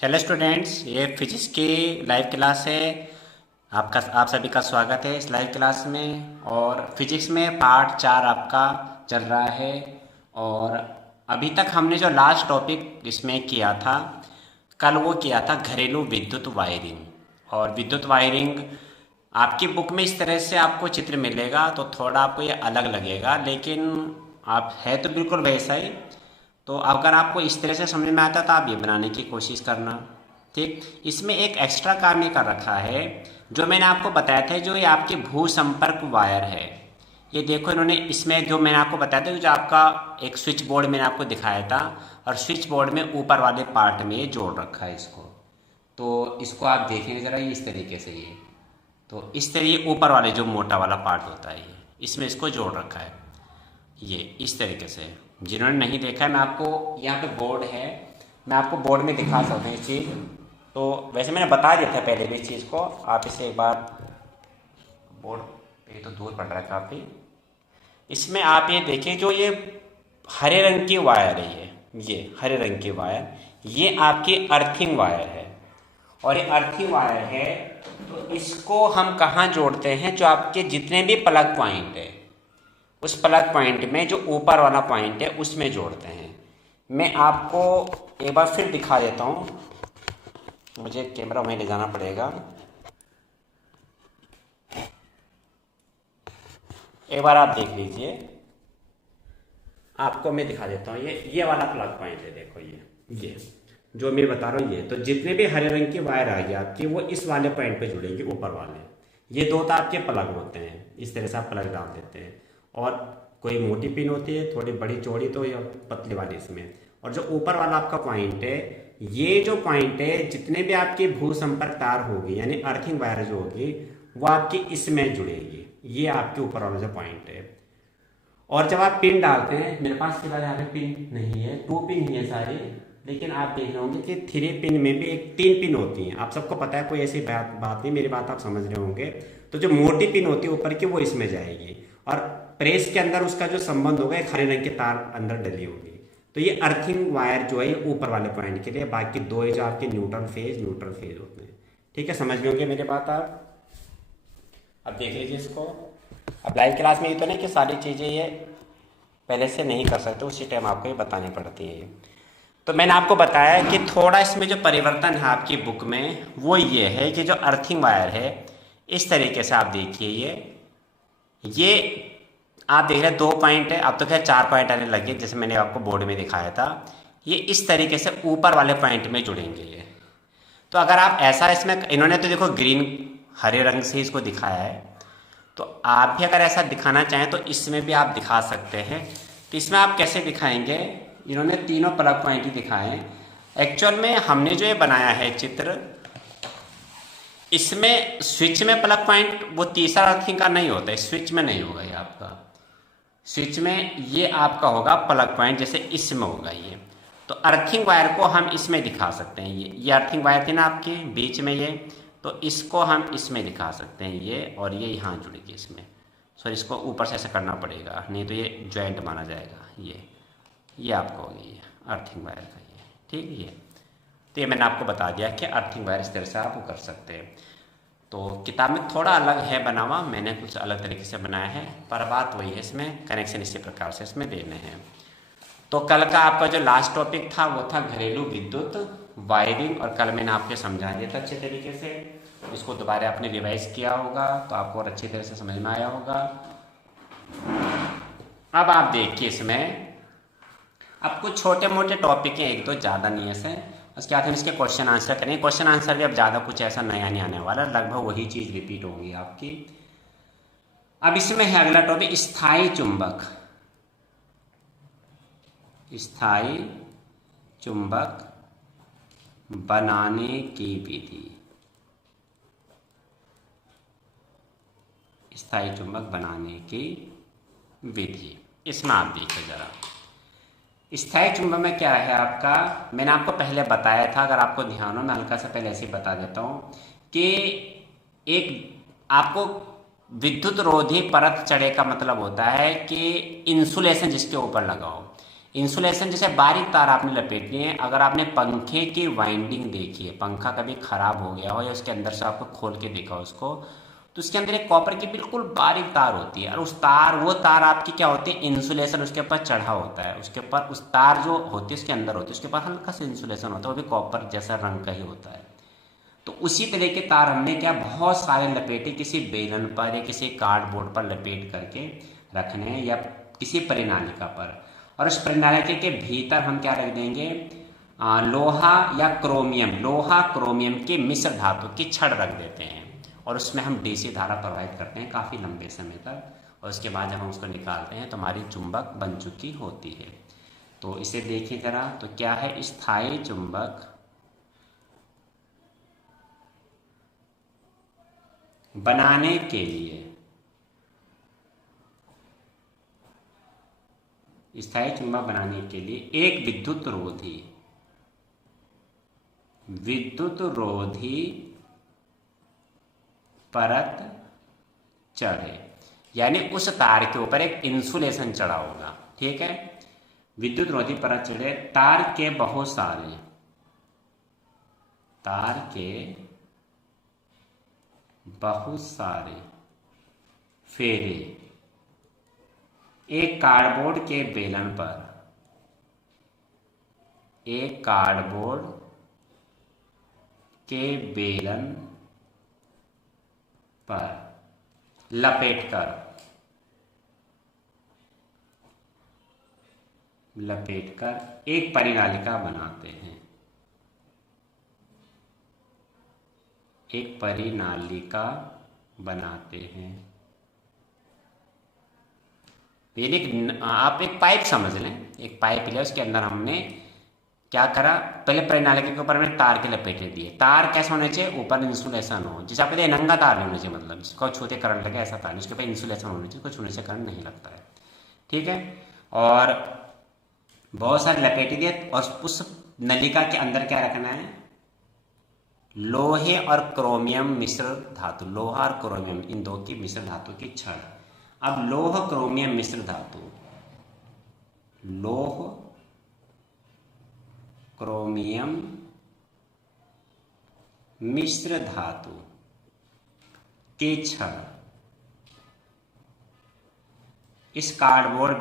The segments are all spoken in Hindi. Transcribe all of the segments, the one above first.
हेलो स्टूडेंट्स, ये फिजिक्स की लाइव क्लास है। आप सभी का स्वागत है इस लाइव क्लास में। और फिजिक्स में पार्ट 4 आपका चल रहा है। और अभी तक हमने जो लास्ट टॉपिक इसमें किया था, कल वो किया था घरेलू विद्युत वायरिंग। और विद्युत वायरिंग आपकी बुक में इस तरह से आपको चित्र मिलेगा तो थोड़ा आपको ये अलग लगेगा, लेकिन आप है तो बिल्कुल वैसा ही। तो अगर आपको इस तरह से समझ में आता तो आप ये बनाने की कोशिश करना। ठीक, इसमें एक एक्स्ट्रा काम ये कर रखा है जो मैंने आपको बताया था, जो ये आपके भू संपर्क वायर है। ये देखो, इन्होंने इसमें जो मैंने आपको बताया था, जो आपका एक स्विच बोर्ड मैंने आपको दिखाया था, और स्विच बोर्ड में ऊपर वाले पार्ट में ये जोड़ रखा है इसको। तो इसको आप देखेंगे ज़रा, ये इस तरीके से ये, तो इस तरीके ऊपर वाले जो मोटा वाला पार्ट होता है ये, इसमें इसको जोड़ रखा है ये इस तरीके से। जिन्होंने नहीं देखा है, मैं आपको यहाँ पे बोर्ड है, मैं आपको बोर्ड में दिखा सकता हूँ इस चीज़। तो वैसे मैंने बता दिया था पहले भी इस चीज़ को, आप इसे एक बार, बोर्ड पे तो दूर पड़ रहा है काफ़ी। इसमें आप ये देखिए, जो ये हरे रंग की वायर है, ये हरे रंग की वायर, ये आपकी अर्थिंग वायर है। और ये अर्थिंग वायर है, तो इसको हम कहाँ जोड़ते हैं? जो आपके जितने भी प्लग पॉइंट है, उस प्लग पॉइंट में जो ऊपर वाला पॉइंट है उसमें जोड़ते हैं। मैं आपको एक बार फिर दिखा देता हूँ, मुझे कैमरा वहीं ले जाना पड़ेगा। एक बार आप देख लीजिए, आपको मैं दिखा देता हूँ। ये वाला प्लग पॉइंट है, देखो ये जो मैं बता रहा हूँ, ये तो जितने भी हरे रंग की वायर आ गई आपकी, वो इस वाले पॉइंट पे जुड़ेंगे, ऊपर वाले। ये दो तो आपके प्लग होते हैं, इस तरह से आप प्लग डाल देते हैं। और कोई मोटी पिन होती है, थोड़ी बड़ी चौड़ी, तो या पतली वाली इसमें। और जो ऊपर वाला आपका पॉइंट है, ये जो पॉइंट है, जितने भी आपकी भू संपर्क तार होगी, यानी अर्थिंग वायर जो होगी, वो आपकी इसमें जुड़ेगी। ये आपके ऊपर वाला जो पॉइंट है। और जब आप पिन डालते हैं, मेरे पास फिलहाल यहाँ पे पिन नहीं है, 2 पिन ही है सारी, लेकिन आप देख रहे होंगे कि 3 पिन में भी 3 पिन होती हैं। आप सबको पता है, कोई ऐसी बात नहीं, मेरी बात आप समझ रहे होंगे। तो जो मोटी पिन होती है ऊपर की, वो इसमें जाएगी, और प्रेस के अंदर उसका जो संबंध होगा, एक हरे रंग की तार अंदर डली होगी। तो ये अर्थिंग वायर जो है, ये ऊपर वाले पॉइंट के लिए। बाकी 2 है जो आपके न्यूट्रल फेज होते हैं। ठीक है, समझ गए होंगे मेरी बात आप। अब देख लीजिए इसको। अब लाइव क्लास में ये तो नहीं कि सारी चीज़ें ये पहले से नहीं कर सकते, उसी टाइम आपको ये बतानी पड़ती है। तो मैंने आपको बताया कि थोड़ा इसमें जो परिवर्तन है आपकी बुक में, वो ये है कि जो अर्थिंग वायर है, इस तरीके से आप देखिए, ये आप देख रहे हैं 2 पॉइंट है, अब तो खैर 4 पॉइंट आने लगे, जैसे मैंने आपको बोर्ड में दिखाया था। ये इस तरीके से ऊपर वाले पॉइंट में जुड़ेंगे ये। तो अगर आप ऐसा, इसमें इन्होंने तो देखो ग्रीन हरे रंग से इसको दिखाया है, तो आप भी अगर ऐसा दिखाना चाहें तो इसमें भी आप दिखा सकते हैं। तो इसमें आप कैसे दिखाएंगे? इन्होंने तीनों प्लग पॉइंट ही दिखाए हैं। एक्चुअल में हमने जो ये बनाया है चित्र, इसमें स्विच में प्लग पॉइंट वो तीसरा अर्थिंग का नहीं होता है, स्विच में नहीं होगा ये आपका। स्विच में ये आपका होगा प्लग पॉइंट, जैसे इसमें होगा ये। तो अर्थिंग वायर को हम इसमें दिखा सकते हैं। ये अर्थिंग वायर थी ना आपके बीच में, ये तो इसको हम इसमें दिखा सकते हैं ये, और ये यहाँ जुड़ेगी इसमें। सॉरी, इसको ऊपर से ऐसा करना पड़ेगा, नहीं तो ये जॉइंट माना जाएगा। ये आपको होगी ये अर्थिंग वायर का ये। ठीक है, तो ये मैंने आपको बता दिया कि अर्थिंग वायर इस तरह से आप वो कर सकते हैं। तो किताब में थोड़ा अलग है बना हुआ, मैंने कुछ अलग तरीके से बनाया है, पर बात वही है, इसमें कनेक्शन इसी प्रकार से इसमें देने हैं। तो कल का आपका जो लास्ट टॉपिक था, वो था घरेलू विद्युत वायरिंग, और कल मैंने आपको समझा दिया था अच्छे तरीके से। इसको दोबारा आपने रिवाइज किया होगा तो आपको और अच्छी तरह से समझ में आया होगा। अब आप देखिए, इसमें अब कुछ छोटे मोटे टॉपिक हैं, एक तो ज़्यादा नहीं है ऐसे। उसके बाद हम इसके क्वेश्चन आंसर करेंगे। क्वेश्चन आंसर भी अब ज़्यादा कुछ ऐसा नया नहीं आने वाला, लगभग वही चीज़ रिपीट होगी आपकी। अब इसमें है अगला टॉपिक, स्थायी चुंबक। स्थायी चुंबक बनाने की विधि। स्थायी चुंबक बनाने की विधि, इसमें आप देखिए जरा। स्थायी चुंबक में क्या है आपका, मैंने आपको पहले बताया था, अगर आपको ध्यान हो, मैं हल्का सा पहले ऐसे ही बता देता हूँ कि एक आपको विद्युत रोधी परत चढ़े का मतलब होता है कि इंसुलेशन जिसके ऊपर लगाओ। इंसुलेशन जैसे बारीक तार आपने लपेट लिए हैं, अगर आपने पंखे की वाइंडिंग देखी है, पंखा कभी खराब हो गया हो या उसके अंदर से आपको खोल के देखा हो उसको, तो उसके अंदर एक कॉपर की बिल्कुल बारीक तार होती है, और वो तार आपकी क्या होती है, इंसुलेशन उसके ऊपर चढ़ा होता है, उसके ऊपर उस तार जो होती है उसके अंदर होती है, उसके ऊपर हल्का सा इंसुलेशन होता है, वो भी कॉपर जैसा रंग का ही होता है। तो उसी तरह के तार हमने क्या बहुत सारे लपेटे किसी बेलन पर या किसी कार्डबोर्ड पर लपेट करके रखने हैं, या किसी परिनालिका पर, और उस परिनालिका के भीतर हम क्या रख देंगे, लोहा या लोहा क्रोमियम के मिश्र धातु की छड़ रख देते हैं, और उसमें हम डीसी धारा प्रवाहित करते हैं काफ़ी लंबे समय तक, और उसके बाद जब हम उसको निकालते हैं तो हमारी चुंबक बन चुकी होती है। तो इसे देखिए ज़रा, तो क्या है, स्थायी चुंबक बनाने के लिए, स्थायी चुंबक बनाने के लिए एक विद्युत रोधी परत चढ़े, यानी उस तार के ऊपर एक इंसुलेशन चढ़ा होगा, ठीक है। विद्युत रोधी परत चढ़े, तार के बहुत सारे फेरे एक कार्डबोर्ड के बेलन पर लपेटकर एक परिनालिका बनाते हैं। आप एक पाइप समझ लें, एक पाइप लिया, उसके अंदर हमने क्या करा, पहले परिनालिका के ऊपर हमने तार के लपेटे दिए। तार कैसा होना चाहिए, ऊपर इंसुलेशन हो, जिसे आप नंगा तार नहीं होना चाहिए, मतलब जिसको छूते करंट लगे ऐसा तार, उसके ऊपर इंसुलेशन होना चाहिए, उसको छूने से करंट नहीं लगता है, ठीक है। और बहुत सारे लपेटे दिए, और उस नलिका के अंदर क्या रखना है, लोहे और क्रोमियम मिश्र धातु, लोहा और क्रोमियम इन दो की मिश्र धातु की छड़। अब लोह क्रोमियम मिश्र धातु की छड़ इस कार्डबोर्ड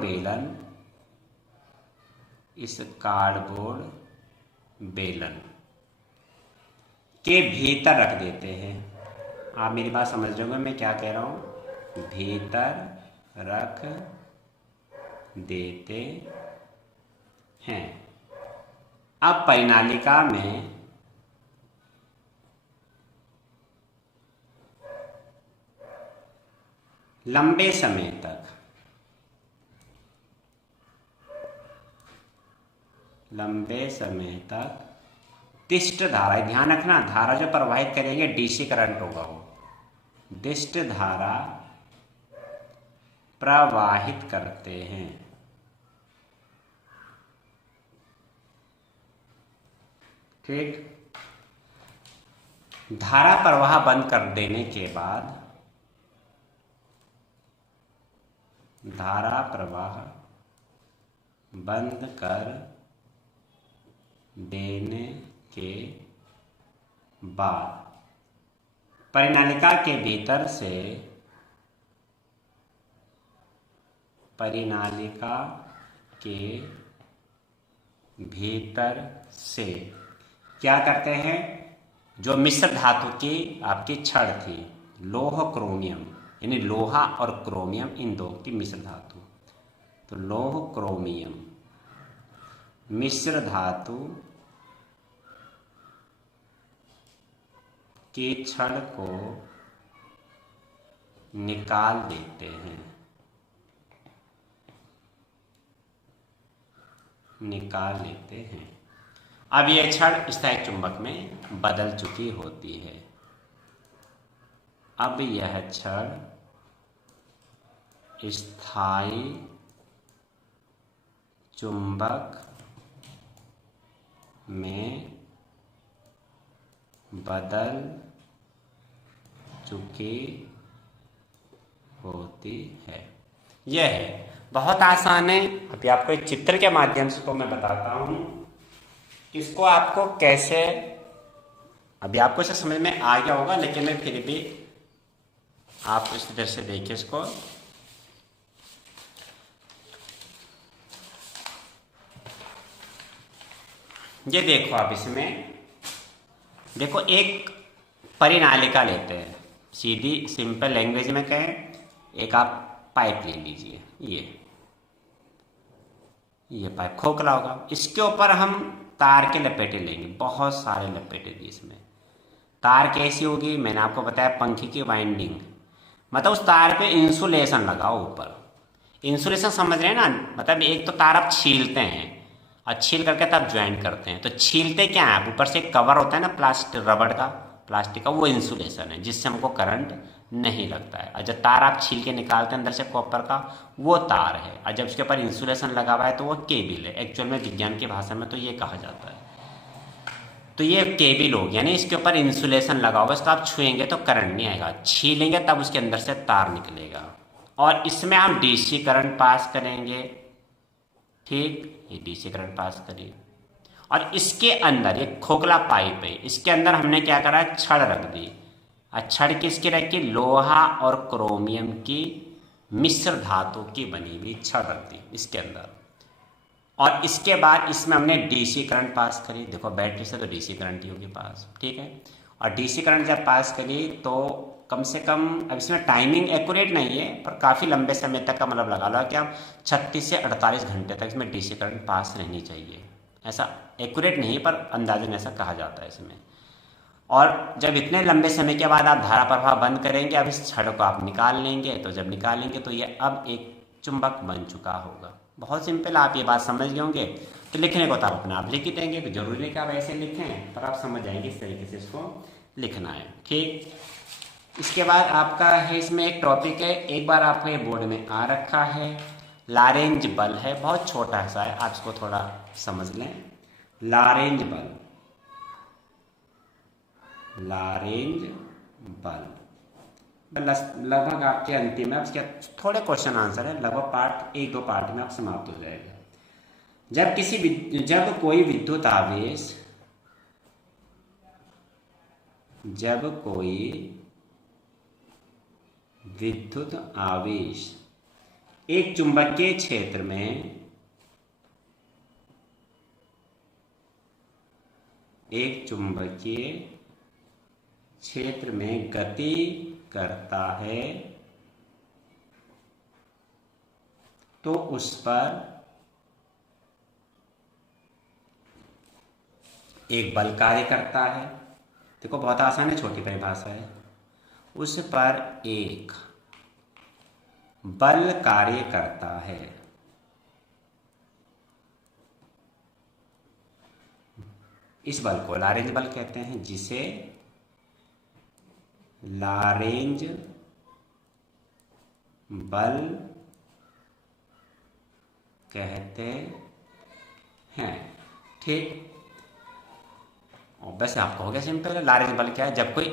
बेलन के भीतर रख देते हैं। आप मेरी बात समझ रहे होंगे मैं क्या कह रहा हूं, भीतर रख देते हैं। अब परिनालिका में लंबे समय तक दिष्ट धारा, ध्यान रखना, धारा जो प्रवाहित करेंगे डीसी करंट होगा, वो दिष्ट धारा प्रवाहित करते हैं। ठीक, धारा प्रवाह बंद कर देने के बाद, धारा प्रवाह बंद कर देने के बाद परिनालिका के भीतर से क्या करते हैं, जो मिश्र धातु की आपकी छड़ थी, लोह क्रोमियम, यानी लोहा और क्रोमियम इन दो की मिश्र धातु, तो लोह क्रोमियम मिश्र धातु की छड़ को निकाल देते हैं। अब यह छड़ स्थायी चुंबक में बदल चुकी होती है। अब यह छड़ स्थायी चुंबक में बदल चुकी होती है। यह है बहुत आसान है। अभी आपको एक चित्र के माध्यम से तो मैं बताता हूं इसको आपको कैसे, अभी आपको इसे समझ में आ गया होगा, लेकिन मैं फिर भी आप इस तरह से देखिए इसको। ये देखो आप इसमें देखो, एक परिनालिका लेते हैं, सीधी सिंपल लैंग्वेज में कहें, एक आप पाइप ले लीजिए, ये पाइप खोखला होगा, इसके ऊपर हम तार के लपेटे लेंगे, बहुत सारे लपेटे दिए इसमें। तार कैसी होगी, मैंने आपको बताया पंखी की वाइंडिंग, मतलब उस तार पे इंसुलेशन लगाओ ऊपर। इंसुलेशन समझ रहे हैं ना, मतलब एक तो तार आप छीलते हैं और छील करके तब ज्वाइन करते हैं। तो छीलते क्या है, ऊपर से एक कवर होता है ना प्लास्टिक, रबड़ का, प्लास्टिक का, वो इंसुलेशन है जिससे हमको करंट नहीं लगता है। और जब तार आप छील के निकालते हैं अंदर से कॉपर का, वो तार है। और जब उसके ऊपर इंसुलेशन लगा हुआ है तो वो केबल है। एक्चुअल में विज्ञान की भाषा में तो ये कहा जाता है। तो ये केबल होगी, यानी इसके ऊपर इंसुलेशन लगा होगा, इसको आप छुएंगे तो करंट नहीं आएगा, छीलेंगे तब उसके अंदर से तार निकलेगा। और इसमें हम डीसी करंट पास करेंगे, ठीक, ये डीसी करंट पास करिए। और इसके अंदर एक खोखला पाइप है, इसके अंदर हमने क्या करा है, छड़ रख दी। छड़ किसकी रखी, लोहा और क्रोमियम की मिश्र धातु की बनी हुई छड़ रख दी इसके अंदर। और इसके बाद इसमें हमने डीसी करंट पास करी, देखो बैटरी से तो डीसी करंट ही होगी पास, ठीक है। और डीसी करंट जब पास करी तो कम से कम, अब इसमें टाइमिंग एक्यूरेट नहीं है पर काफ़ी लंबे समय तक का मतलब लगा लो कि आप 36 से 48 घंटे तक इसमें डीसी करंट पास रहनी चाहिए। ऐसा एक्यूरेट नहीं पर अंदाजन ऐसा कहा जाता है इसमें। और जब इतने लंबे समय के बाद आप धारा प्रवाह बंद करेंगे, अब इस छड़ को आप निकाल लेंगे, तो जब निकालेंगे तो ये अब एक चुंबक बन चुका होगा। बहुत सिंपल, आप ये बात समझ गए होंगे। तो लिखने को तो आप अपने आप लिख ही देंगे, तो जरूरी नहीं कि आप ऐसे लिखें, पर आप समझ जाएंगे इस तरीके से इसको लिखना है, ठीक। इसके बाद आपका है इसमें एक टॉपिक है, एक बार आपको ये बोर्ड में आ रखा है, लारेंज बल है, बहुत छोटा सा है, आप इसको थोड़ा समझ लें। लारेंज बल, लारेंज बल लगभग आपके अंतिम है, उसके थोड़े क्वेश्चन आंसर है, लगभग पार्ट 1-2 पार्ट में आप समाप्त हो जाएगा। जब कोई विद्युत आवेश, जब कोई विद्युत आवेश एक चुंबकीय क्षेत्र में, एक चुंबकीय क्षेत्र में गति करता है तो उस पर एक बल कार्य करता है। देखो बहुत आसान है, छोटी परिभाषा है। उस पर एक बल कार्य करता है, इस बल को लारेंज बल कहते हैं, जिसे लारेंज बल कहते हैं, ठीक। और वैसे आपको हो गया सिंपल है। लारेंज बल क्या है, जब कोई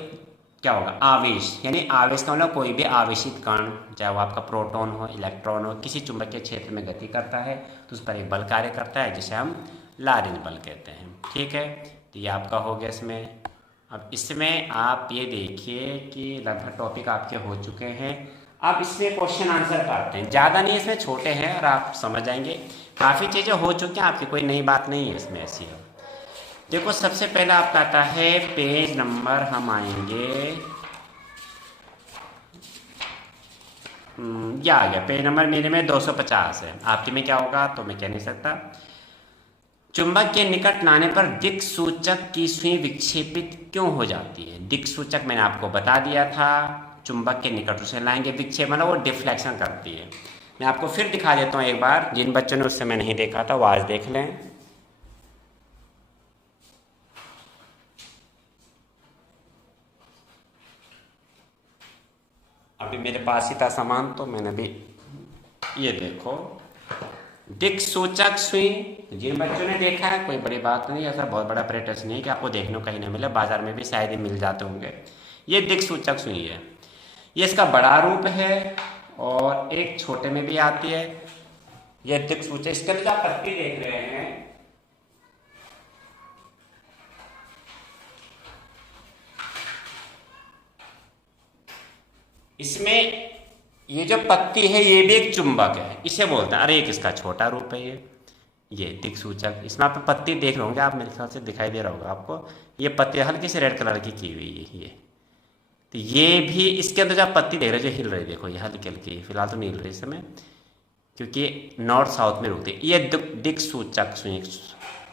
क्या होगा, आवेश, यानी आवेश का मतलब कोई भी आवेशित कण, चाहे वो आपका प्रोटॉन हो, इलेक्ट्रॉन हो, किसी चुंबकीय क्षेत्र में गति करता है तो उस पर एक बल कार्य करता है, जिसे हम लारेंज बल कहते हैं, ठीक है। तो ये आपका हो गया इसमें। अब इसमें आप ये देखिए कि लगभग टॉपिक आपके हो चुके हैं। अब इसमें क्वेश्चन आंसर करते हैं, ज़्यादा नहीं, इसमें छोटे हैं और आप समझ जाएंगे, काफ़ी चीज़ें हो चुकी हैं आपकी, कोई नई बात नहीं है इसमें ऐसी है। देखो सबसे पहला आपका आता है पेज नंबर, हम आएंगे, ये आ गया पेज नंबर, मेरे में 250 है, आपके में क्या होगा तो मैं कह नहीं सकता। चुंबक के निकट लाने पर दिक् सूचक की सुई विक्षेपित क्यों हो जाती है। दिक् सूचक मैंने आपको बता दिया था, चुंबक के निकट उसे लाएंगे, विक्षेप मतलब वो डिफ्लेक्शन करती है। मैं आपको फिर दिखा देता हूँ एक बार, जिन बच्चों ने उस समय नहीं देखा था वो आज देख लें। अभी मेरे पास ही था सामान तो मैंने भी, ये देखो दिक् सूचक सुई, जिन बच्चों ने देखा है कोई बड़ी बात नहीं, ऐसा बहुत बड़ा ऑपरेटर्स नहीं कि आपको देखने को कहीं ना मिले, बाजार में भी शायद ही मिल जाते होंगे। ये दिक् सूचक सुई है, ये इसका बड़ा रूप है और एक छोटे में भी आती है। ये दिक्सूचक, इसके अंदर जो आप पत्ती देख रहे हैं, इसमें ये जो पत्ती है ये भी एक चुंबक है, इसे बोलते हैं। अरे एक इसका छोटा रूप है ये दिक्सूचक। इसमें आप पत्ती देख रहे होंगे, आप मेरे ख्याल से दिखाई दे रहा होगा आपको, ये पत्ती हल्की सी रेड कलर की हुई है ये। तो ये भी इसके अंदर जो आप पत्ती देख रहे हो जो हिल रही, देखो ये हल्की हल्की, फिलहाल तो नहीं हिल रही इस समय क्योंकि नॉर्थ साउथ में रुकती है। ये दिक्सूचक,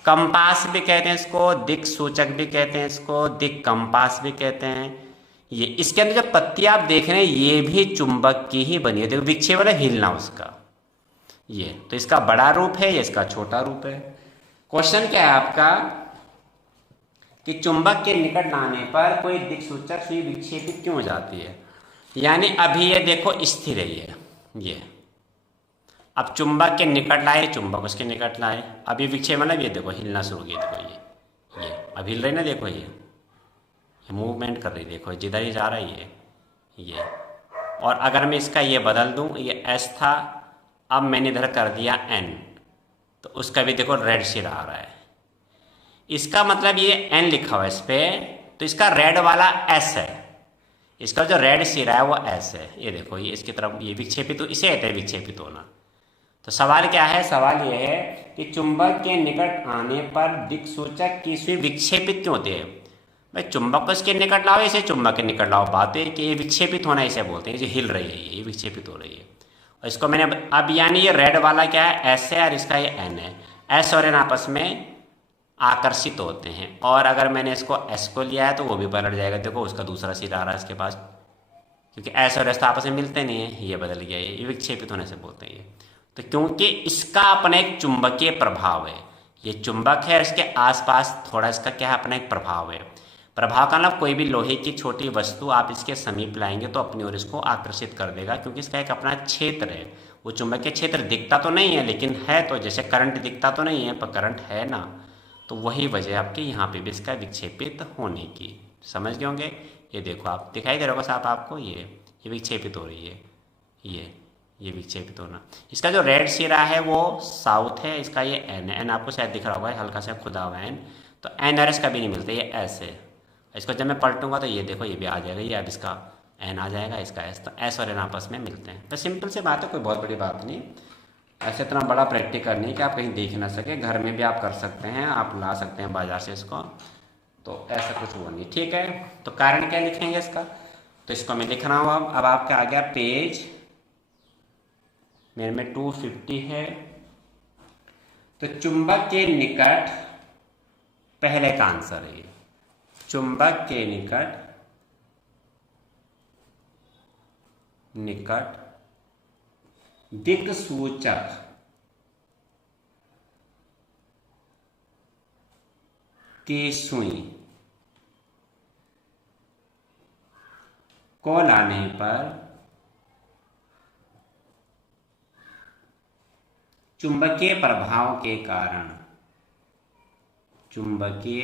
कंपास भी कहते हैं इसको, दिक्सूचक भी कहते हैं इसको, दिक कंपास भी कहते हैं। ये इसके अंदर जो पत्ती आप देख रहे हैं ये भी चुंबक की ही बनी है, देखो विक्षेप वाला हिलना उसका। ये तो इसका बड़ा रूप है, ये इसका छोटा रूप है। क्वेश्चन क्या है आपका कि चुंबक के निकट लाने पर कोई दिक्सूचक सुई विक्षेपित क्यों हो जाती है। यानी अभी ये देखो स्थिर है ये अब चुंबक के निकट लाए, चुंबक उसके निकट लाए, अभी विक्षेप मतलब ये देखो हिलना शुरू हो गया, देखो ये अब हिल रही ना, देखो ये मूवमेंट कर रही, देखो जिधर ही जा रहा है ये। और अगर मैं इसका ये बदल दूं, ये एस था, अब मैंने इधर कर दिया एन, तो उसका भी देखो रेड सिरा आ रहा है। इसका मतलब ये एन लिखा हुआ है इस पर, तो इसका रेड वाला एस है, इसका जो रेड सिरा है वो एस है। ये देखो ये इसकी तरफ ये विक्षेपित, तो इसे कहते हैं विक्षेपित होना। तो सवाल क्या है, सवाल ये है कि चुंबक के निकट आने पर दिक्सूचक की सुई विक्षेपित क्यों होती है। भाई चुंबक को इसके निकट लाओ, इसे चुंबक के निकट लाओ, बात है कि ये विक्षेपित होना इसे बोलते हैं, जो हिल रही है ये विक्षेपित हो रही है। और इसको मैंने अब यानी ये रेड वाला क्या है, एस है, और इसका ये एन है। एस और एन आपस में आकर्षित होते हैं, और अगर मैंने इसको एस को लिया है तो वो भी पलट जाएगा, देखो उसका दूसरा सिरा आ रहा है इसके पास, क्योंकि एस और एस तो आपस में मिलते नहीं है, ये बदल गया, ये विक्षेपित होने से बोलते हैं ये। तो क्योंकि इसका अपना एक चुंबकीय प्रभाव है, ये चुंबक है, इसके आसपास थोड़ा इसका क्या है, अपना एक प्रभाव है। प्रभाव का मतलब कोई भी लोहे की छोटी वस्तु आप इसके समीप लाएंगे तो अपनी ओर इसको आकर्षित कर देगा, क्योंकि इसका एक अपना क्षेत्र है। वो चुंबकीय क्षेत्र दिखता तो नहीं है लेकिन है, तो जैसे करंट दिखता तो नहीं है पर करंट है ना, तो वही वजह आपके यहाँ पे भी इसका विक्षेपित होने की। समझ गए होंगे। ये देखो आप दिखाई दे रहा होगा साहब आपको, ये विक्षेपित हो रही है, ये विक्षेपित होना। इसका जो रेड सिरा है वो साउथ है, इसका ये एन है, एन आपको शायद दिख रहा होगा हल्का सा खुदा हुआ एन, तो एन और एस कभी नहीं मिलते, ये एस है। इसको जब मैं पलटूंगा तो ये देखो ये भी आ जाएगा, ये अब इसका एन आ जाएगा, इसका एस, तो एस और एन आपस में मिलते हैं। तो सिंपल से बात है, कोई बहुत बड़ी बात नहीं, ऐसे इतना बड़ा प्रैक्टिकल नहीं कि आप कहीं देख ना सके, घर में भी आप कर सकते हैं, आप ला सकते हैं बाजार से इसको, तो ऐसा कुछ वो नहीं। ठीक है, तो कारण क्या लिखेंगे इसका, तो इसको मैं लिख रहा हूँ। अब आपका आ गया पेज मेरे में 250 है। तो चुंबक के निकट, पहले का आंसर है, चुंबक के निकट दिक्सूचक की सुई को लाने पर चुंबकीय प्रभाव के कारण, चुंबकीय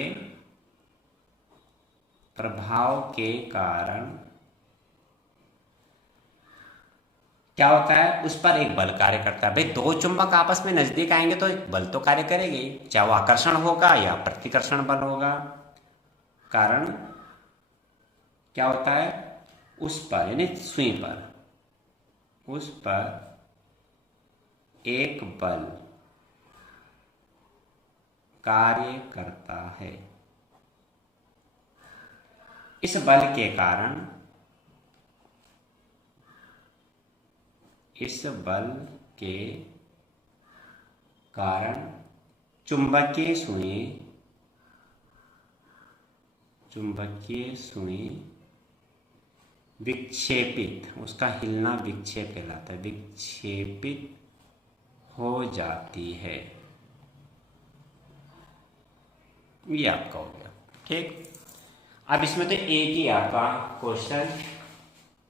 प्रभाव के कारण क्या होता है, उस पर एक बल कार्य करता है। भाई दो चुंबक आपस में नजदीक आएंगे तो एक बल तो कार्य करेगी, चाहे वो आकर्षण होगा या प्रतिकर्षण बल होगा। कारण क्या होता है, उस पर यानी सुई पर, उस पर एक बल कार्य करता है। इस बल के कारण, इस बल के कारण चुंबकीय सुई विक्षेपित, उसका हिलना विक्षेप कहलाता है, विक्षेपित हो जाती है। ये आपका हो गया। ठीक, अब इसमें तो एक ही आपका क्वेश्चन,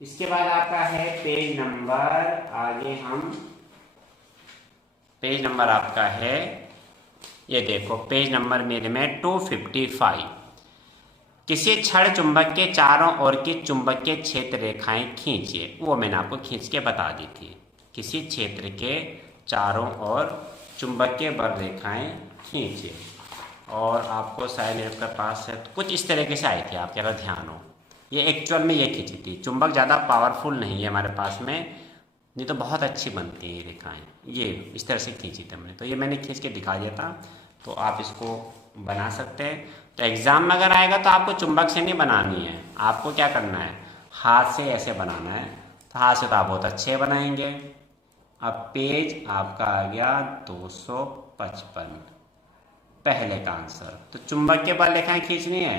इसके बाद आपका है पेज नंबर, आगे हम पेज नंबर आपका है, ये देखो पेज नंबर मेरे में 255। किसी क्षण चुंबक के चारों ओर की चुंबकीय क्षेत्र रेखाएं खींचिए, वो मैंने आपको खींच के बता दी थी। किसी क्षेत्र के चारों ओर चुंबकीय बल रेखाएं खींचे। और आपको शायद आपके पास है तो कुछ इस तरीके से आई थी, आपके अगर ध्यान हो। ये एक्चुअल में ये खींची थी। चुंबक ज़्यादा पावरफुल नहीं है हमारे पास में, नहीं तो बहुत अच्छी बनती है ये रेखाएँ। ये इस तरह से खींची थी हमने, तो ये मैंने खींच के दिखा दिया था, तो आप इसको बना सकते हैं। तो एग्ज़ाम में अगर आएगा तो आपको चुंबक से नहीं बनानी है, आपको क्या करना है, हाथ से ऐसे बनाना है। तो हाथ से तो आप बहुत अच्छे बनाएंगे। अब पेज आपका आ गया 255, पहले का आंसर। तो चुंबक के बल रेखाएं खींचनी है,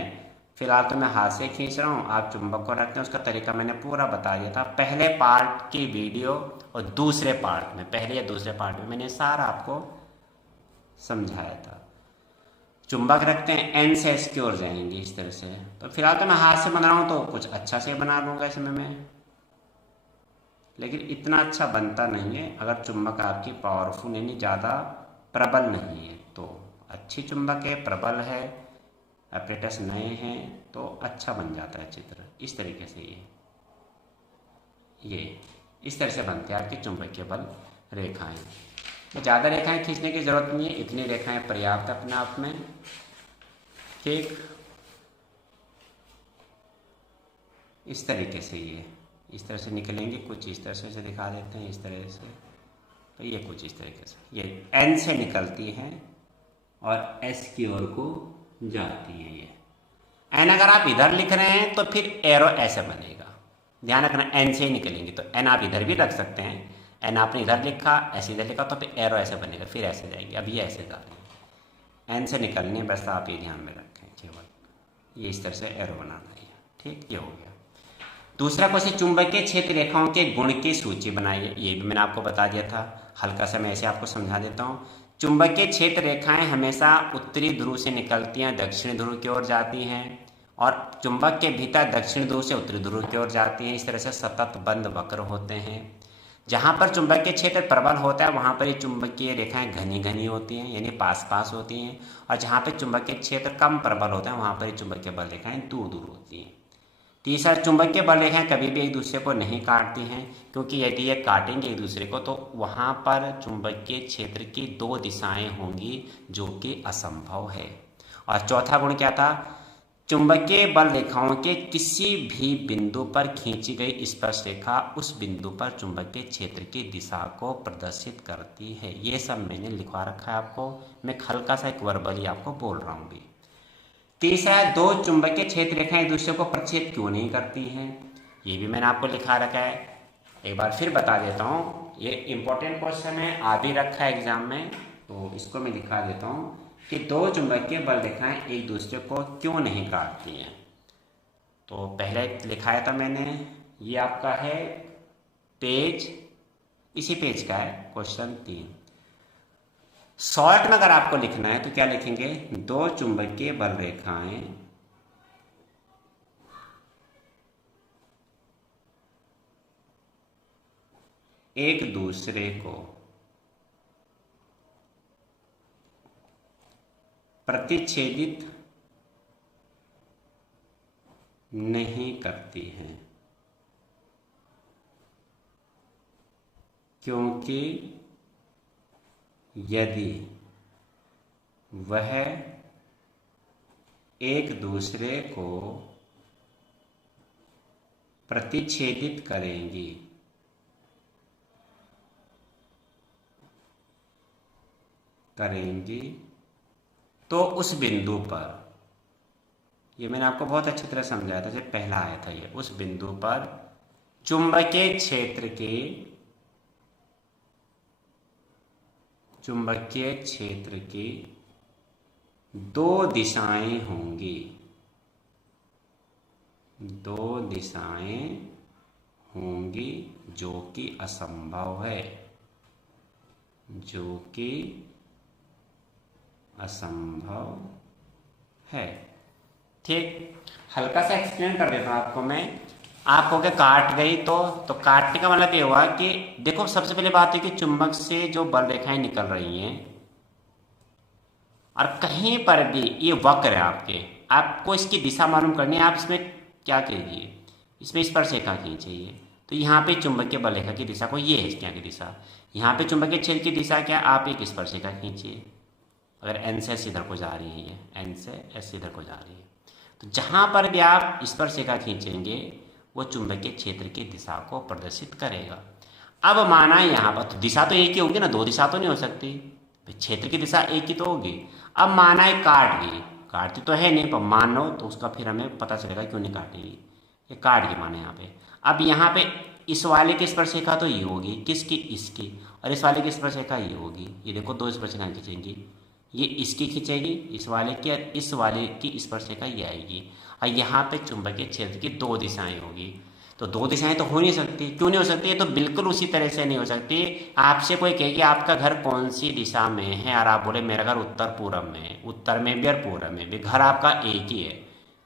फिलहाल तो मैं हाथ से खींच रहा हूँ, आप चुंबक को रखते हैं। उसका तरीका मैंने पूरा बता दिया था पहले पार्ट की वीडियो और दूसरे पार्ट में, पहले या दूसरे पार्ट में मैंने सारा आपको समझाया था। चुंबक रखते हैं, एन से एस की ओर जाएंगे इस तरह से। तो फिलहाल तो मैं हाथ से बना रहा हूँ, तो कुछ अच्छा से बना लूँगा इसमें मैं, लेकिन इतना अच्छा बनता नहीं है। अगर चुंबक आपकी पावरफुल यानी ज़्यादा प्रबल नहीं है तो अच्छी चुंबक है, प्रबल है, अपरेटस नए हैं तो अच्छा बन जाता है चित्र। इस तरीके से ये इस तरह से बनते हैं आपकी चुंबकीय बल रेखाएं। तो ज़्यादा रेखाएं खींचने की ज़रूरत नहीं है, इतनी रेखाएं पर्याप्त अपने आप में। ठीक इस तरीके से ये इस तरह से निकलेंगे, कुछ इस तरह से दिखा देते हैं, इस तरह से। तो ये कुछ इस तरीके से ये एन से निकलती हैं और एस की ओर को जाती हैं। ये एन अगर आप इधर लिख रहे हैं तो फिर एरो ऐसे बनेगा, ध्यान रखना, एन से ही निकलेंगे। तो एन आप इधर भी रख सकते हैं, एन आपने इधर लिखा, ऐसे इधर लिखा, तो फिर एरो ऐसे बनेगा, फिर ऐसे जाएगी। अब ये ऐसे जा रही है, एन से निकलनी, बस आप ये ध्यान में रखें केवल, ये इस तरह से एरो बनाना है। ठीक, ये हो गया। दूसरा क्वेश्चन, चुंबकीय क्षेत्र रेखाओं के गुण की सूची बनाइए। ये भी मैंने आपको बता दिया था, हल्का सा मैं ऐसे आपको समझा देता हूँ। चुंबकीय क्षेत्र रेखाएं हमेशा उत्तरी ध्रुव से निकलती हैं, दक्षिण ध्रुव की ओर जाती हैं, और चुंबक के भीतर दक्षिण ध्रुव से उत्तरी ध्रुव की ओर जाती हैं। इस तरह से सतत बंद वक्र होते हैं। जहाँ पर चुंबकीय क्षेत्र प्रबल होता है वहाँ पर ये चुंबकीय रेखाएं घनी घनी होती हैं, यानी पास पास होती हैं, और जहाँ पर चुंबकीय क्षेत्र कम प्रबल होता है वहाँ पर ये चुंबकीय बल रेखाएं दूर दूर होती हैं। तीसरा, चुंबकीय बल रेखाएं कभी भी एक दूसरे को नहीं काटती हैं, क्योंकि यदि ये काटेंगे एक दूसरे को तो वहाँ पर चुंबकीय क्षेत्र की दो दिशाएं होंगी, जो कि असंभव है। और चौथा गुण क्या था, चुंबकीय बल रेखाओं के किसी भी बिंदु पर खींची गई स्पर्श रेखा उस बिंदु पर चुंबकीय क्षेत्र की दिशा को प्रदर्शित करती है। ये सब मैंने लिखवा रखा है आपको, मैं हल्का सा एक वर्बली आपको बोल रहा हूँ भी। तीसरा, दो चुंबकीय क्षेत्र रेखाएं एक दूसरे को प्रतिच्छेद क्यों नहीं करती हैं, ये भी मैंने आपको लिखा रखा है। एक बार फिर बता देता हूँ, ये इंपॉर्टेंट क्वेश्चन है, आ भी रखा है एग्जाम में, तो इसको मैं दिखा देता हूँ कि दो चुंबकीय बल रेखाएं एक दूसरे को क्यों नहीं काटती हैं। तो पहले लिखाया था मैंने, ये आपका है पेज, इसी पेज का है क्वेश्चन 3। शॉर्ट में अगर आपको लिखना है तो क्या लिखेंगे, दो चुंबकीय बल रेखाएं एक दूसरे को प्रतिच्छेदित नहीं करती हैं, क्योंकि यदि वह एक दूसरे को प्रतिच्छेदित करेंगी तो उस बिंदु पर, ये मैंने आपको बहुत अच्छी तरह समझाया था जब पहला आया था ये, उस बिंदु पर चुंबकीय क्षेत्र की दो दिशाएं होंगी, जो कि असंभव है, ठीक, हल्का सा एक्सप्लेन कर देता हूँ आपको मैं। आप कहोगे काट गई तो काटने का मतलब ये हुआ कि देखो, सबसे पहले बात है कि चुंबक से जो बल रेखाएं निकल रही हैं और कहीं पर भी ये वक्र है आपको इसकी दिशा मालूम करनी है। आप इसमें क्या कीजिए, इसमें स्पर्श रेखा खींचिए, तो यहाँ पे चुंबकीय बल रेखा की दिशा को, ये है इसके यहाँ की दिशा। यहाँ पे चुंबकीय क्षेत्र की दिशा क्या, आप एक स्पर्शिका खींचिए, अगर एन से एस इधर को जा रही है, ये एन से एस इधर को जा रही है, तो जहाँ पर भी आप स्पर्शिका खींचेंगे वो चुंबकीय क्षेत्र की दिशा को प्रदर्शित करेगा। अब माना यहाँ पर तो दिशा तो एक ही होगी ना, दो दिशा तो नहीं हो सकती, क्षेत्र की दिशा एक ही तो होगी। अब माना है काट गई, काटती तो है नहीं पर मान लो, तो उसका फिर हमें पता चलेगा क्यों नहीं काटेगी, ये काट गई माने यहाँ पे। अब यहाँ पे इस वाले की स्पर्शिका तो ये होगी, किसकी, इसकी, और इस वाले की स्पर्शिका ये होगी। ये देखो दो स्पर्शिकाएं खींचेंगी, ये इसकी खींचेगी इस वाले की, और इस वाले की स्पर्शिका ये आएगी, और यहाँ पे चुंबकीय क्षेत्र की दो दिशाएं होगी। तो दो दिशाएं तो हो नहीं सकती, क्यों नहीं हो सकती, ये तो बिल्कुल उसी तरह से नहीं हो सकती। आपसे कोई कहे कि आपका घर कौन सी दिशा में है, और आप बोले मेरा घर उत्तर पूरब में है, उत्तर में भी और पूरब में भी, घर आपका एक ही है,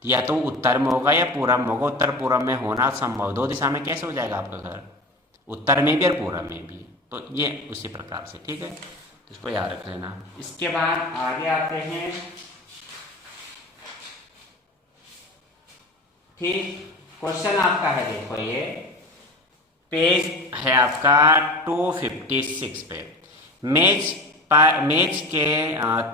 या तो उत्तर में होगा या पूरब में होगा। उत्तर पूरब में होना संभव, दो दिशा में कैसे हो जाएगा आपका घर, उत्तर में भी और पूरब में भी। तो ये उसी प्रकार से, ठीक है, तो इसको याद रख लेना। इसके बाद आगे आते हैं, ठीक, क्वेश्चन आपका है, देखो ये पेज है आपका 256 पे। मेज के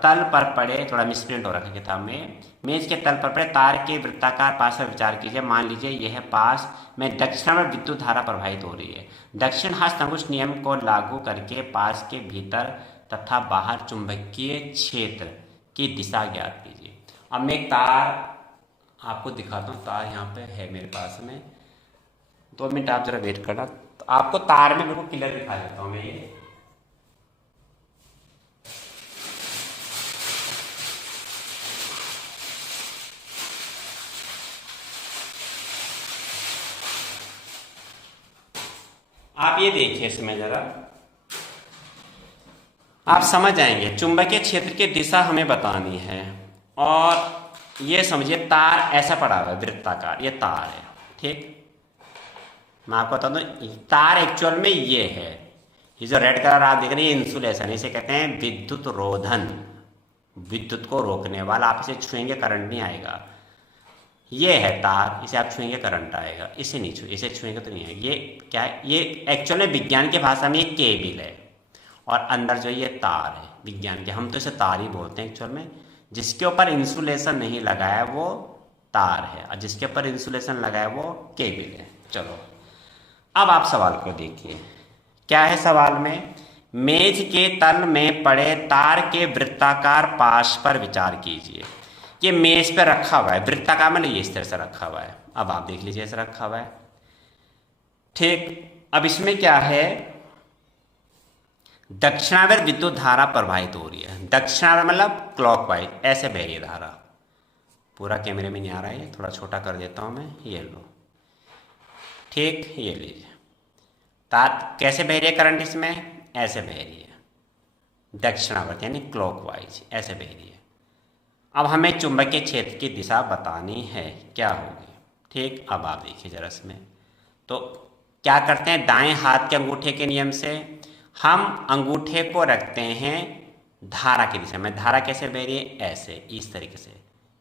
तल पर पड़े, थोड़ा मिसप्रिंट हो रखा है किताब में, मेज के तल पर पड़े तार के वृत्ताकार पास पर विचार कीजिए। मान लीजिए यह पास में दक्षिणावर्त विद्युत धारा प्रवाहित हो रही है। दक्षिण हस्त अंगुष्ठ नियम को लागू करके पास के भीतर तथा बाहर चुंबकीय क्षेत्र की दिशा ज्ञात कीजिए। अब मैं एक तार आपको दिखाता हूँ, तार यहाँ पे है मेरे पास में, 2 मिनट आप जरा वेट करना, तो आपको तार में बिल्कुल क्लियर दिखा देता हूँ मैं ये। आप ये देखिए इसमें जरा, आप समझ जाएंगे। चुंबकीय क्षेत्र की दिशा हमें बतानी है, और ये समझिए तार ऐसा पड़ा हुआ है वृत्ताकार, ये तार है, ठीक। मैं आपको बता दूं, तार एक्चुअल में ये है, ये जो रेड कलर आप देख रहे हैं इंसुलेशन, इसे कहते हैं विद्युत रोधन, विद्युत को रोकने वाला। आप इसे छुएंगे करंट नहीं आएगा। ये है तार, इसे आप छुएंगे करंट आएगा, इसे नहीं छुए, इसे छुएंगे तो नहीं आएगा। ये क्या है, ये एक्चुअल में विज्ञान की भाषा में ये केबल है, और अंदर जो ये तार है विज्ञान के, हम तो इसे तार ही बोलते हैं एक्चुअल में। जिसके ऊपर इंसुलेशन नहीं लगाया वो तार है, और जिसके ऊपर इंसुलेशन लगाया वो केबल है। चलो अब आप सवाल को देखिए, क्या है सवाल में, मेज के तल में पड़े तार के वृत्ताकार पाश पर विचार कीजिए। ये मेज पर रखा हुआ है, वृत्ताकार मतलब ये इस तरह से रखा हुआ है। अब आप देख लीजिए ऐसे रखा हुआ है, ठीक। अब इसमें क्या है, दक्षिणावर्त विद्युत धारा प्रवाहित हो रही है। दक्षिणावर्त मतलब क्लॉकवाइज, ऐसे बह रही है धारा। पूरा कैमरे में नहीं आ रहा है, थोड़ा छोटा कर देता हूं मैं, ये लो, ठीक, ये लीजिए। तार कैसे बह रही है करंट, इसमें ऐसे बह रही है, दक्षिणावर्त यानी क्लॉकवाइज ऐसे बह रही है। अब हमें चुंबकीय क्षेत्र की दिशा बतानी है, क्या होगी, ठीक। अब आप देखिए जरा इसमें, तो क्या करते हैं, दाएं हाथ के अंगूठे के नियम से हम अंगूठे को रखते हैं धारा की दिशा में। धारा कैसे बह रही है, ऐसे, इस तरीके से,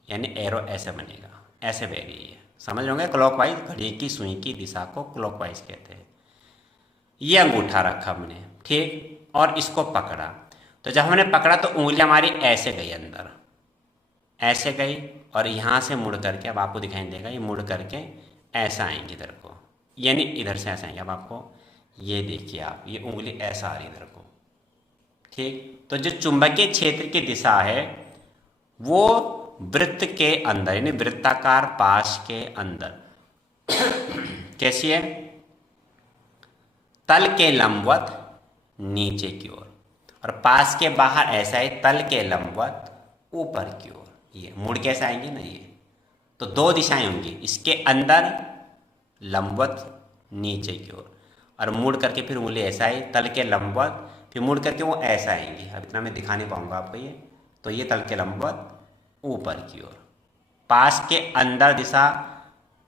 यानी एरो ऐसे बनेगा, ऐसे बह रही है, समझ होंगे। क्लॉकवाइज, घड़ी की सुई की दिशा को क्लॉकवाइज कहते हैं। ये अंगूठा रखा हमने, ठीक, और इसको पकड़ा। तो जब हमने पकड़ा तो उंगली हमारी ऐसे गई अंदर, ऐसे गई, और यहाँ से मुड़ करके, अब आपको दिखाई देगा, ये मुड़ करके ऐसा आएंगे इधर को, यानी इधर से ऐसा आएंगे। अब आपको ये देखिए, आप ये उंगली ऐसा आ रही इधर को, ठीक। तो जो चुंबकीय क्षेत्र की दिशा है वो वृत्त के अंदर, यानी वृत्ताकार पाश के अंदर कैसी है, तल के लंबवत नीचे की ओर, और पास के बाहर ऐसा है, तल के लंबवत ऊपर की ओर। ये मुड़ कैसे आएंगे ना, ये तो दो दिशाएं होंगी, इसके अंदर लंबवत नीचे की ओर, और मुड़ करके फिर उंगली ऐसा है, तल के लंबवत, फिर मुड़ करके वो ऐसा आएंगी। अब इतना मैं दिखा नहीं पाऊंगा आपको ये, तो ये तल के लंबवत ऊपर की ओर, पास के अंदर दिशा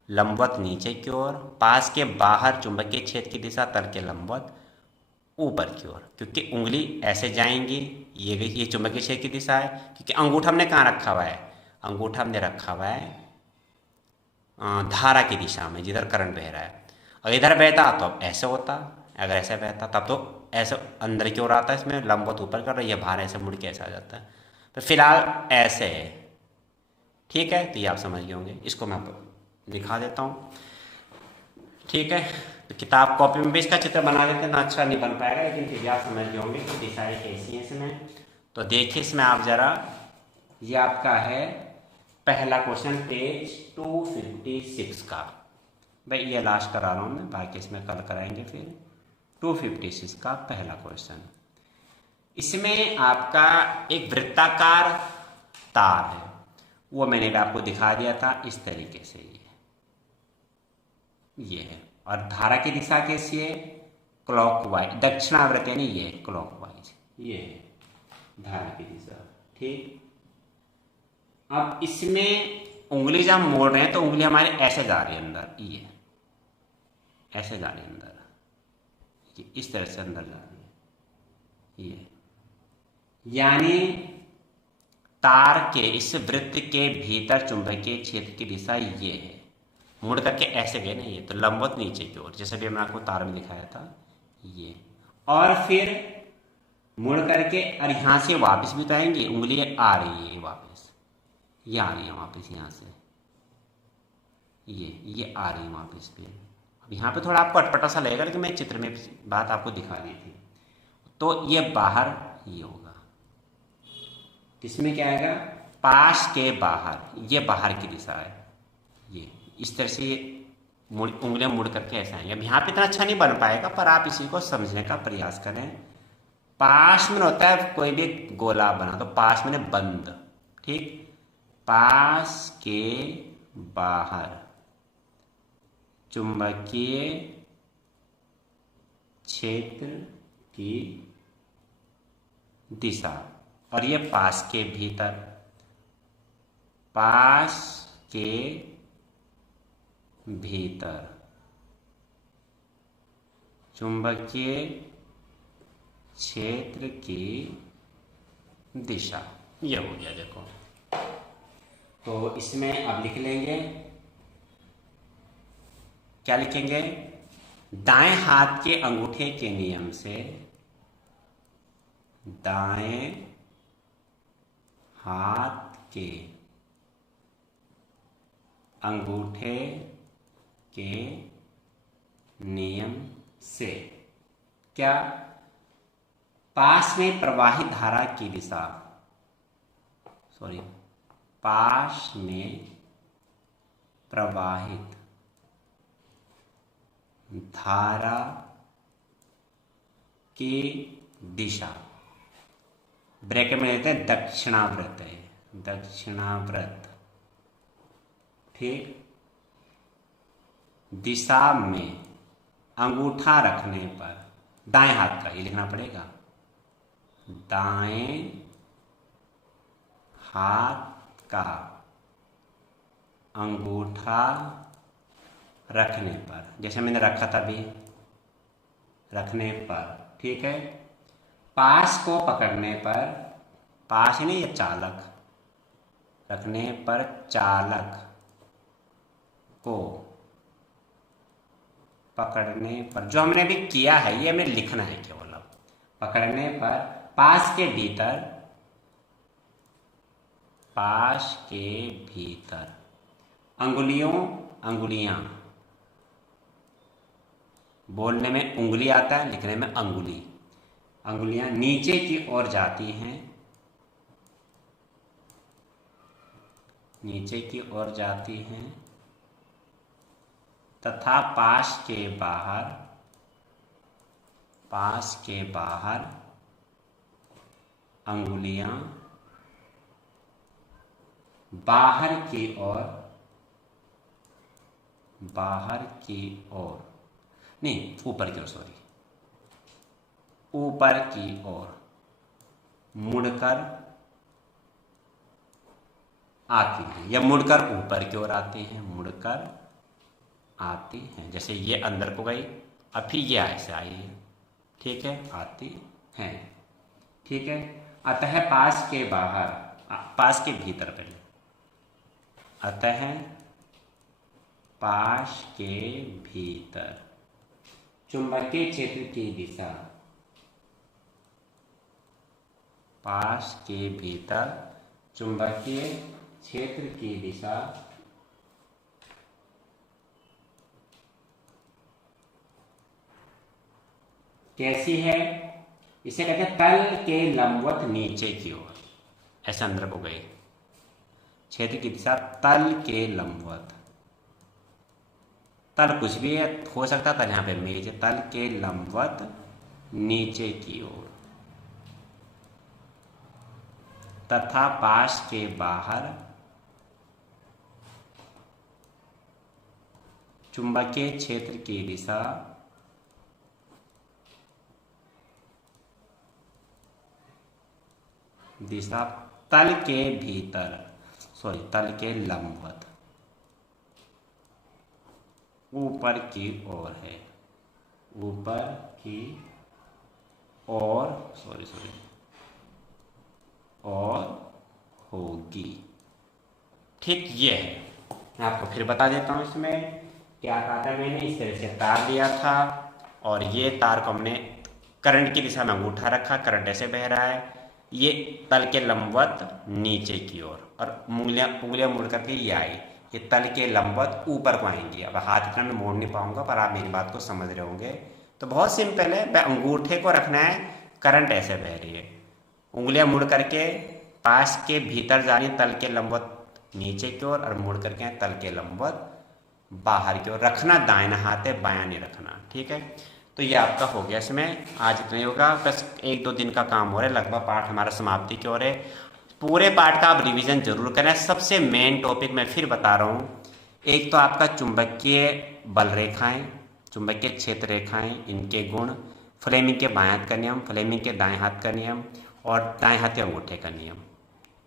लंबवत नीचे की ओर, पास के बाहर चुंबकीय क्षेत्र की दिशा तल के लंबवत ऊपर की ओर, क्योंकि उंगली ऐसे जाएंगी, ये चुंबकीय क्षेत्र की दिशा है, क्योंकि अंगूठा हमने कहाँ रखा हुआ है, अंगूठा हमने रखा हुआ है धारा की दिशा में, जिधर करंट बह रहा है। अगर इधर बहता तो अब ऐसे होता, अगर ऐसे बहता तब तो ऐसे अंदर की ओर आता है, इसमें लंबवत ऊपर कर रही है, बाहर ऐसे मुड़ के ऐसा आ जाता है। तो फिलहाल ऐसे है, ठीक है। तो ये आप समझ गए होंगे, इसको मैं आपको दिखा देता हूँ, ठीक है। तो किताब कॉपी में भी इसका चित्र बना देते हैं ना, अच्छा नहीं बन पाएगा, लेकिन फिर भी आप समझ गए होंगे कि दिशाएं कैसी हैं इसमें। तो देखिए इसमें आप जरा, ये आपका है पहला क्वेश्चन पेज 256 का, भाई ये लास्ट करा रहा हूँ मैं, बाकी इसमें कल कराएंगे फिर। 256 का पहला क्वेश्चन, इसमें आपका एक वृत्ताकार तार है, वो मैंने भी आपको दिखा दिया था इस तरीके से, ये है। और धारा की दिशा कैसी है, क्लॉकवाइज, दक्षिणावर्त, यानी ये क्लॉकवाइज, ये है धारा की दिशा, ठीक। अब इसमें उंगली जब हम मोड़ रहे हैं तो उंगली हमारे ऐसे जा रही है अंदर, ये ऐसे जा रही है अंदर, ये इस तरह से अंदर जा रही है, ये यानी तार के इस वृत्त के भीतर चुंबकीय क्षेत्र की दिशा ये है, मुड़ करके ऐसे गए ना, ये तो लंबवत नीचे की ओर, जैसे भी मैंने आपको तार में दिखाया था ये, और फिर मुड़ करके और यहाँ से वापस भी तो आएंगे, उंगली आ रही है वापस, ये आ रही है वापस यहाँ से, ये आ रही है वापस पे। अब यहाँ पे थोड़ा आपको अटपटा सा लगेगा, लेकिन मैं चित्र में बात आपको दिखा दी थी। तो ये बाहर ये होगा, इसमें क्या आएगा, पास के बाहर, ये बाहर की दिशा है, ये इस तरह से उंगलियां मुड़ करके ऐसे आएंगे। अब यहाँ पे इतना अच्छा नहीं बन पाएगा, पर आप इसी को समझने का प्रयास करें। पास में होता है कोई भी गोला बना, तो पास में बंद, ठीक, पास के बाहर चुंबकीय क्षेत्र की दिशा, और ये पास के भीतर, पास के भीतर चुंबकीय क्षेत्र की दिशा, ये हो गया देखो। तो इसमें अब लिख लेंगे, क्या लिखेंगे, दाएं हाथ के अंगूठे के नियम से, दाएं हाथ के अंगूठे के नियम से, क्या, पास में प्रवाहित धारा की दिशा, पास में प्रवाहित धारा की दिशा, ब्रैकेट में लेते हैं दक्षिणावर्त है, दक्षिणावर्त, ठीक, दिशा में अंगूठा रखने पर, दाएं हाथ का, ये लिखना पड़ेगा, दाएं हाथ का अंगूठा रखने पर, जैसे मैंने रखा था अभी, रखने पर, ठीक है। पास को पकड़ने पर, पास ही नहीं, ये चालक, रखने पर चालक को पकड़ने पर, जो हमने अभी किया है ये हमें लिखना है केवल। अब पकड़ने पर, पास के भीतर, पास के भीतर अंगुलियां, बोलने में उंगली आता है, लिखने में अंगुली, अंगुलियां नीचे की ओर जाती हैं, नीचे की ओर जाती हैं, तथा पास के बाहर, पास के बाहर अंगुलियां बाहर की ओर, बाहर की ओर नहीं, ऊपर की ओर, सॉरी, ऊपर की ओर मुड़कर आती हैं, या मुड़कर ऊपर की ओर आती हैं, मुड़कर आती हैं, जैसे ये अंदर को गई, अब फिर ये ऐसे आई है, ठीक है, आती हैं, ठीक है। अतः पास के बाहर, पास के भीतर पहले, अतः पास के भीतर चुंबकीय क्षेत्र की दिशा पाश के भीतर चुंबकीय क्षेत्र की दिशा कैसी है? इसे कहते हैं तल के लंबवत नीचे की ओर, ऐसे अंदर को गए। क्षेत्र की दिशा तल के लंबवत, तल कुछ भी है हो सकता था, यहाँ पे मेज है, तल के लंबवत नीचे की ओर तथा पाश के बाहर चुंबकीय क्षेत्र की दिशा तल के भीतर, तल के लंबवत ऊपर की ओर है, ऊपर की ओर और होगी। ठीक, ये है। मैं आपको फिर बता देता हूँ इसमें क्या कहा था मैंने। इस तरह से तार दिया था और ये तार को हमने करंट की दिशा में अंगूठा रखा, करंट ऐसे बह रहा है, ये तल के लंबवत नीचे की ओर और उंगलियां मुड़ करके ये आई, ये तल के लंबवत ऊपर को आएंगी। अब हाथ इतना मैं मोड़ नहीं पाऊंगा पर आप मेरी बात को समझ रहे होंगे। तो बहुत सिंपल है, अंगूठे को रखना है, करंट ऐसे बह रही है, उंगलियां मुड़ करके पास के भीतर जा रही तल के लंबवत नीचे की ओर और मुड़ करके तल के लंबवत बाहर की ओर रखना। दाहिना हाथ है, बायां नहीं रखना। ठीक है, तो ये आपका हो गया। इसमें आज इतना ही होगा, बस 1-2 दिन का काम हो रहा है, लगभग पाठ हमारा समाप्ति की ओर है। पूरे पाठ का आप रिवीजन जरूर करें। सबसे मेन टॉपिक मैं फिर बता रहा हूँ, एक तो आपका चुंबकीय बल रेखाएं, चुंबकीय क्षेत्र रेखाएं, इनके गुण, फ्लेमिंग के बाएं हाथ का नियम, फ्लेमिंग के दाएं हाथ का नियम और दाएं हाथ के अंगूठे का नियम,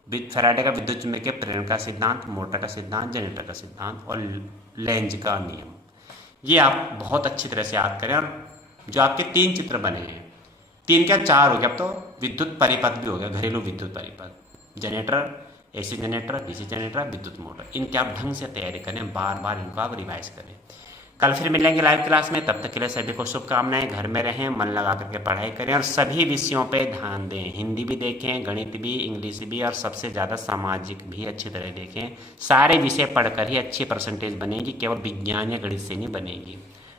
फैराडे का विद्युत चुंबकीय प्रेरण का सिद्धांत, मोटर का सिद्धांत, जनरेटर का सिद्धांत और लेंज का नियम। ये आप बहुत अच्छी तरह से याद करें। और जो आपके 3 चित्र बने हैं, 3 क्या 4 हो गया, अब तो विद्युत परिपथ भी हो गया, घरेलू विद्युत परिपथ, generator, AC generator, DC generator, विद्युत मोटर, इनकी आप ढंग से तैयारी करें, बार बार इनको आप रिवाइज करें। कल फिर मिलेंगे लाइव क्लास में, तब तक के लिए सभी को शुभकामनाएं। घर में रहें, मन लगा करके पढ़ाई करें और सभी विषयों पे ध्यान दें। हिंदी भी देखें, गणित भी, इंग्लिश भी और सबसे ज़्यादा सामाजिक भी अच्छी तरह देखें। सारे विषय पढ़कर ही अच्छी परसेंटेज बनेगी, केवल विज्ञान या गणित से नहीं बनेगी।